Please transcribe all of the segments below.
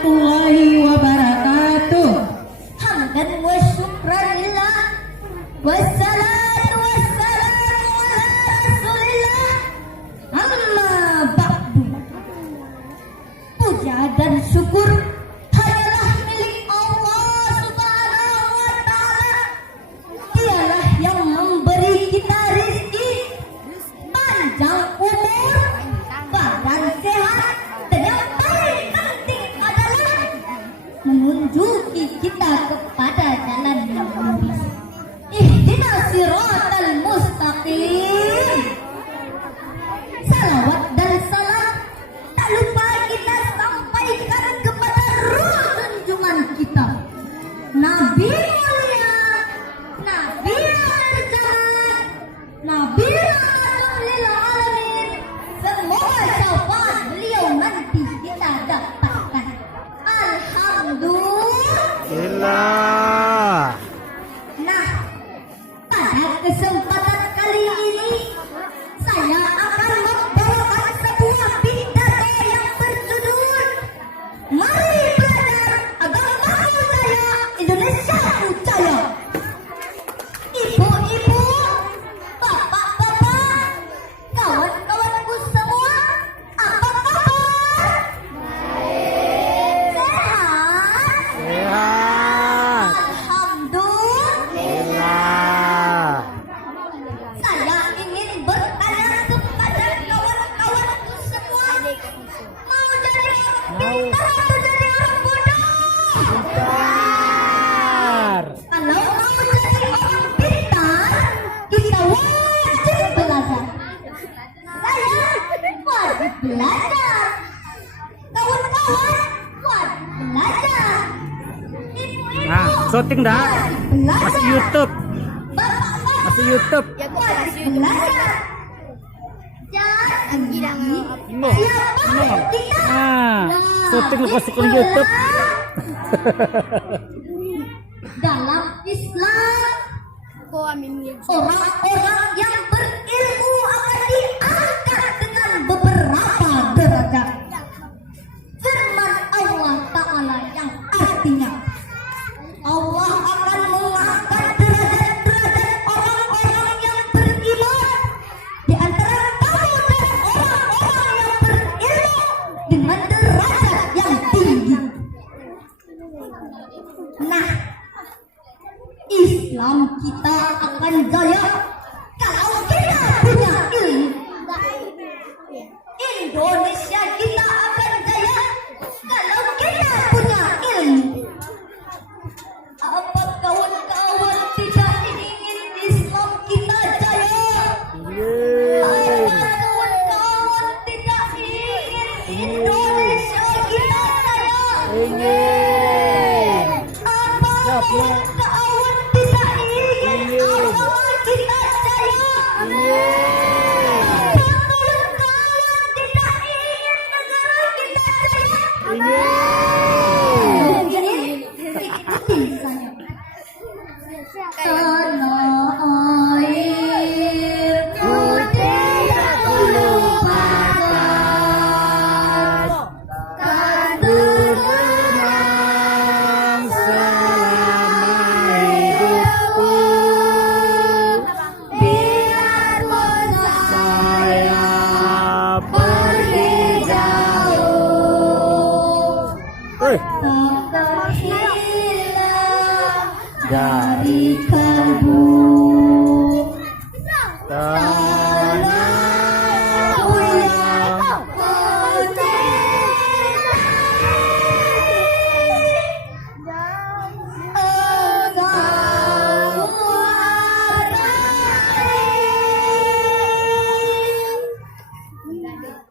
warahmatullahi wabarakatuh. Hamdan wa syukran lillah. Wassalatu wassalamu ala rasulillah. Amma ba'du. Puja dan syukur hanyalah milik Allah Subhanahu wa ta'ala. Dialah yang memberi kita rezeki, panjang umur, badan sehat, dan yang paling penting adalah menunjuki kita kepada jalan yang lurus. Ihdinas siratal mustaqim. Salawat dan salam tak lupa kita sampaikan kepada ruh junjungan kita, Nabi mulia, Nabi terjalan, Nabi rahmatan lil alamin. Semoga syafaat beliau nanti kita dapatkan. Alhamdulillah. Nah, pada kesempatan kali ini saya akan membawakan sebuah pidato yang berjudul Mari Belajar Agama Budaya Indonesia Jaya. Ibu-ibu, bapak-bapak, kawan-kawanku semua, apa kabar? Sehat? Alhamdulillah. Saya ingin bertanya kepada kawan-kawanku semua, mau jadi orang pintar atau jadi orang bodoh? Kalau mau jadi orang pintar, kita wajib belajar. Saya wajib belajar. Kawan-kawan wajib belajar. Ibu-ibu Nah, syuting dah. wajib belajar. Masih YouTube. Bapak-bapak Masih YouTube. wajib belajar. Jadi No. siapa kita? Nah, syuting lepas ke YouTube. Dalam Islam, orang-orang yang berilmu akan diangkat dengan beberapa derajat. Firman Allah Ta'ala yang artinya Allah akan mengangkat derajat-derajat orang-orang yang beriman di antara kamu dan orang-orang yang berilmu dengan derajat yang tinggi. Nah, Islam kita akan jaya kalau kita punya ilmu. Indonesia kita akan jaya kalau kita punya ilmu. Apa kawan-kawan tidak ingin Islam kita jaya? Apa kawan-kawan tidak ingin Indonesia kita jaya? Apa kawan-kawan tidak ingin agama kita jaya? Apa kawan-kawan tidak ingin negara kita jaya? Ikuti saya. Tanah airku tidak kulupakan, kan terkenang selama hidupku. Biarpun saya pergi jauh, takkan hilang dari kalbu. Tanahku yang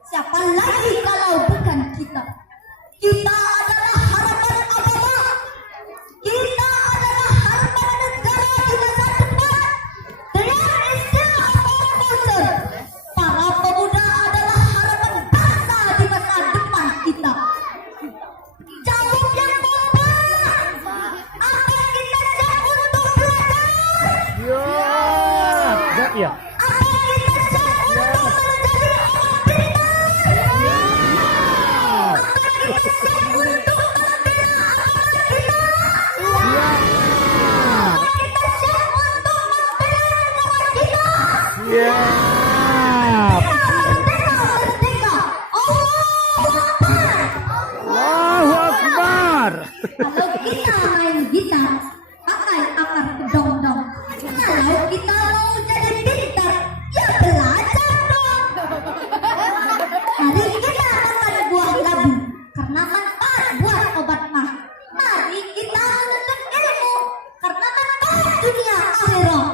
siapa lagi kalau bukan kita? Kita adalah harapan agama. Kita adalah harapan negara di masa depan. Dengan istilah pop culture, para pemuda adalah harapan bangsa di masa depan kita. Jawab yang kompak. Apa kita siap untuk belajar? Ya. Apa kita siap untuk menjadi orang pintar? Apa kita siap dunia akhirat.